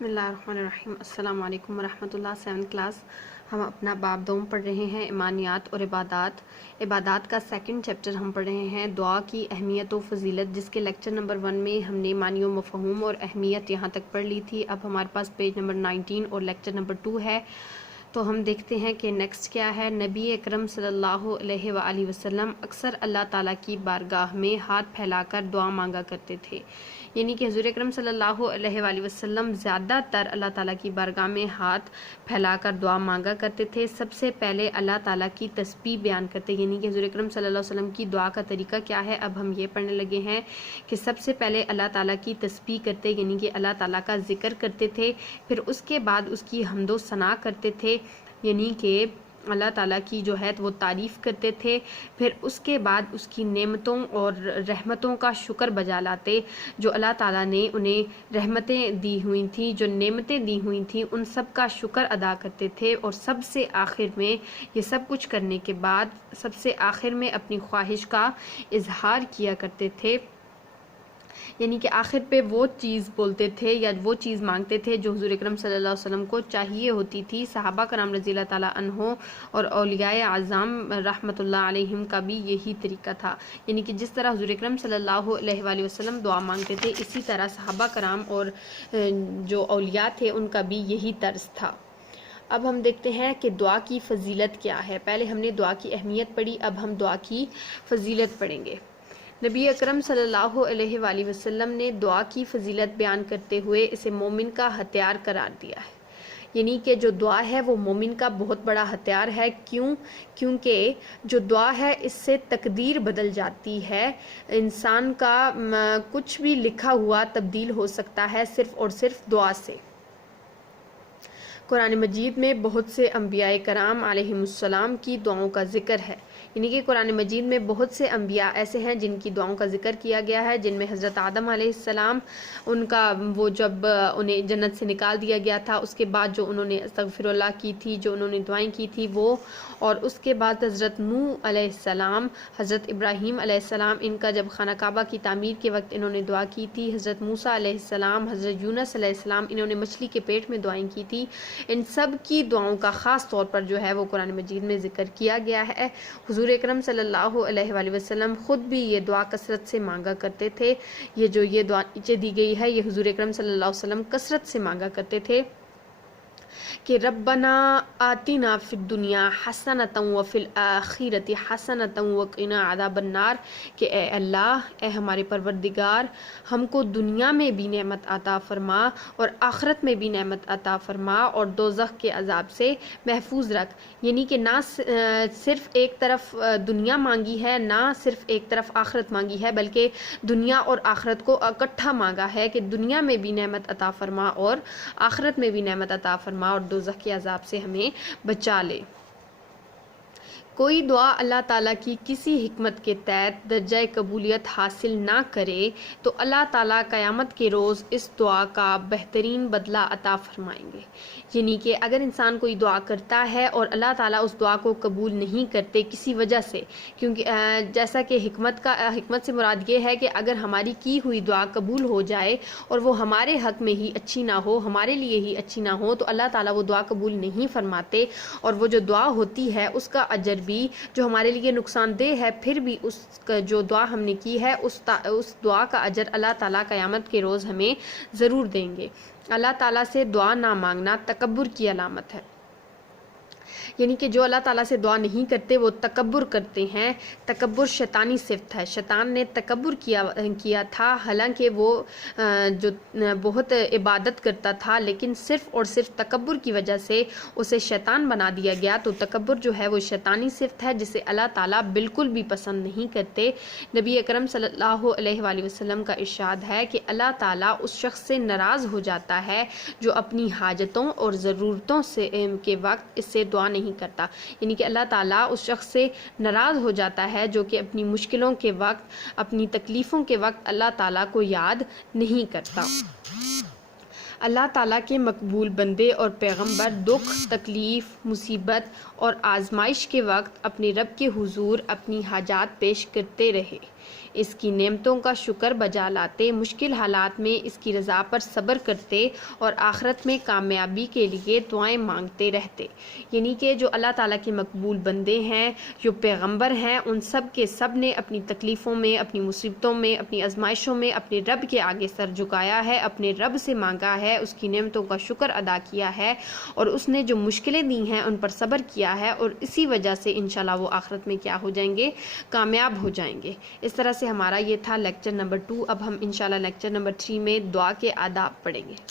بسم اللہ الرحمن الرحیم۔ السلام علیکم ورحمۃ اللہ۔ 7 کلاس ہم اپنا باب دوم پڑھ رہے ہیں، ایمانیات اور عبادات کا سیکنڈ چیپٹر ہم پڑھ رہے ہیں، دعا کی اہمیت و فضیلت، جس کے لیکچر نمبر 1 میں ہم نے معنی و مفہوم اور اہمیت یہاں تک پڑھ لی تھی۔ اب ہمارے پاس پیج نمبر 19 اور لیکچر نمبر 2 ہے، تو ہم دیکھتے ہیں کہ نیکسٹ کیا ہے۔ نبی اکرم صلی اللہ علیہ وآلہ وسلم اکثر اللہ تعالیٰ کی بارگاہ میں ہاتھ پھیلا کر دعا مانگا کرتے تھے، یعنی کہ حضور اکرم صلی اللہ علیہ وآلہ وسلم زیادہ تر اللہ تعالیٰ کی بارگاہ میں ہاتھ پھیلا کر دعا مانگا کرتے تھے۔ سب سے پہلے اللہ تعالیٰ کی تسبیح بیان کرتے، یعنی کہ حضور اکرم صلی اللہ علیہ وسلم کی دعا کا طریقہ کیا ہے، اب ہم یہ پڑھنے لگے ہیں کہ سب سے پہلے اللہ تعالیٰ کی تسبیح کرتے، یعنی کہ اللہ تعالیٰ کا ذکر کرتے تھے، پھر اس کے بعد اس کی حمد و ثنا کرتے تھے، یعنی کہ اللہ تعالیٰ کی جو ہے وہ تعریف کرتے تھے، پھر اس کے بعد اس کی نعمتوں اور رحمتوں کا شکر بجا لاتے، جو اللہ تعالیٰ نے انہیں رحمتیں دی ہوئی تھیں، جو نعمتیں دی ہوئی تھیں، ان سب کا شکر ادا کرتے تھے، اور سب سے آخر میں یہ سب کچھ کرنے کے بعد سب سے آخر میں اپنی خواہش کا اظہار کیا کرتے تھے، یعنی کہ آخر پہ وہ چیز بولتے تھے یا وہ چیز مانگتے تھے جو حضور اکرم صلی اللہ علیہ وسلم کو چاہیے ہوتی تھی۔ صحابہ کرام رضی اللہ تعالیٰ عنہ اور اولیاء اعظام رحمۃ اللہ علیہم کا بھی یہی طریقہ تھا، یعنی کہ جس طرح حضور اکرم صلی اللہ علیہ وآلہ وسلم دعا مانگتے تھے، اسی طرح صحابہ کرام اور جو اولیاء تھے ان کا بھی یہی طرز تھا۔ اب ہم دیکھتے ہیں کہ دعا کی فضیلت کیا ہے۔ پہلے ہم نے دعا کی اہمیت پڑھی، اب ہم دعا کی فضیلت پڑھیں گے۔ نبی اکرم صلی اللہ علیہ وآلہ وسلم نے دعا کی فضیلت بیان کرتے ہوئے اسے مومن کا ہتھیار قرار دیا ہے، یعنی کہ جو دعا ہے وہ مومن کا بہت بڑا ہتھیار ہے۔ کیونکہ جو دعا ہے اس سے تقدیر بدل جاتی ہے، انسان کا کچھ بھی لکھا ہوا تبدیل ہو سکتا ہے صرف اور صرف دعا سے۔ قرآن مجید میں بہت سے انبیاء کرام علیہم السلام کی دعاؤں کا ذکر ہے، یعنی کہ قرآن مجید میں بہت سے انبیاء ایسے ہیں جن کی دعاؤں کا ذکر کیا گیا ہے، جن میں حضرت آدم علیہ السلام، ان کا وہ جب انہیں جنت سے نکال دیا گیا تھا، اس کے بعد جو انہوں نے استغفر اللہ کی تھی، جو انہوں نے دعائیں کی تھی وہ، اور اس کے بعد حضرت نوح علیہ السلام، حضرت ابراہیم علیہ السلام، ان کا جب خانہ کعبہ کی تعمیر کے وقت انہوں نے دعا کی تھی، حضرت موسیٰ علیہ السلام، حضرت یونس علیہ السلام، انہوں نے مچھلی کے پیٹ میں دعائیں کی تھی، ان سب کی دعاؤں کا خاص طور پر جو ہے وہ قرآن مجید میں ذکر کیا گیا ہے۔ حضور اکرم صلی اللہ علیہ وآلہ وسلم خود بھی یہ دعا کثرت سے مانگا کرتے تھے، یہ جو یہ دعا نیچے دی گئی ہے یہ حضور اکرم صلی اللہ علیہ وسلم کثرت سے مانگا کرتے تھے کہ ربنا آتنا فی الدنیا حسنۃ وفی الآخرۃ حسنۃ وقنا عذاب النار، کہ اے اللہ، اے ہمارے پروردگار، ہم کو دنیا میں بھی نعمت عطا فرما اور آخرت میں بھی نعمت عطا فرما اور دوزخ کے عذاب سے محفوظ رکھ، یعنی کہ نہ صرف ایک طرف دنیا مانگی ہے، نہ صرف ایک طرف آخرت مانگی ہے، بلکہ دنیا اور آخرت کو اکٹھا مانگا ہے کہ دنیا میں بھی نعمت عطا فرما اور آخرت میں بھی نعمت عطا فرما اور دوزخ کے عذاب سے ہمیں بچا لے۔ کوئی دعا اللہ تعالیٰ کی کسی حکمت کے تحت درجہ قبولیت حاصل نہ کرے تو اللہ تعالیٰ قیامت کے روز اس دعا کا بہترین بدلہ عطا فرمائیں گے، یعنی کہ اگر انسان کوئی دعا کرتا ہے اور اللہ تعالیٰ اس دعا کو قبول نہیں کرتے کسی وجہ سے، کیونکہ جیسا کہ حکمت سے مراد یہ ہے کہ اگر ہماری کی ہوئی دعا قبول ہو جائے اور وہ ہمارے حق میں ہی اچھی نہ ہو، ہمارے لیے ہی اچھی نہ ہو، تو اللہ تعالیٰ وہ دعا قبول نہیں فرماتے، اور وہ جو دعا ہوتی ہے اس کا اجر بھی جو ہمارے لیے نقصان دہ ہے، پھر بھی اس کا جو دعا ہم نے کی ہے اس دعا کا اجر اللہ تعالیٰ قیامت کے روز ہمیں ضرور دیں گے۔ اللہ تعالیٰ سے دعا نہ مانگنا تکبر کی علامت ہے، یعنی کہ جو اللہ تعالیٰ سے دعا نہیں کرتے وہ تکبر کرتے ہیں۔ تکبر شیطانی صفت ہے، شیطان نے تکبر کیا تھا، حالانکہ وہ جو بہت عبادت کرتا تھا، لیکن صرف اور صرف تکبر کی وجہ سے اسے شیطان بنا دیا گیا۔ تو تکبر جو ہے وہ شیطانی صفت ہے جسے اللہ تعالیٰ بالکل بھی پسند نہیں کرتے۔ نبی اکرم صلی اللہ علیہ وآلہ وسلم کا ارشاد ہے کہ اللہ تعالیٰ اس شخص سے ناراض ہو جاتا ہے جو اپنی حاجتوں اور ضرورتوں کے وقت اس سے دعا نہیں کرتا، یعنی کہ اللہ تعالیٰ اس شخص سے ناراض ہو جاتا ہے جو کہ اپنی مشکلوں کے وقت، اپنی تکلیفوں کے وقت اللہ تعالیٰ کو یاد نہیں کرتا۔ اللہ تعالیٰ کے مقبول بندے اور پیغمبر دکھ، تکلیف، مصیبت اور آزمائش کے وقت اپنے رب کے حضور اپنی حاجات پیش کرتے رہے، اس کی نعمتوں کا شکر بجا لاتے، مشکل حالات میں اس کی رضا پر صبر کرتے اور آخرت میں کامیابی کے لیے دعائیں مانگتے رہتے۔ یعنی کہ جو اللہ تعالیٰ کے مقبول بندے ہیں، جو پیغمبر ہیں، ان سب کے سب نے اپنی تکلیفوں میں، اپنی مصیبتوں میں، اپنی آزمائشوں میں اپنے رب کے آگے سر جھکایا ہے، اپنے رب سے مانگا ہے، اس کی نعمتوں کا شکر ادا کیا ہے، اور اس نے جو مشکلیں دی ہیں ان پر صبر کیا ہے، اور اسی وجہ سے انشاءاللہ وہ آخرت میں کیا ہو جائیں گے؟ کامیاب ہو جائیں گے۔ اس طرح سے ہمارا یہ تھا لیکچر نمبر 2۔ اب ہم انشاءاللہ لیکچر نمبر 3 میں دعا کے آداب پڑھیں گے۔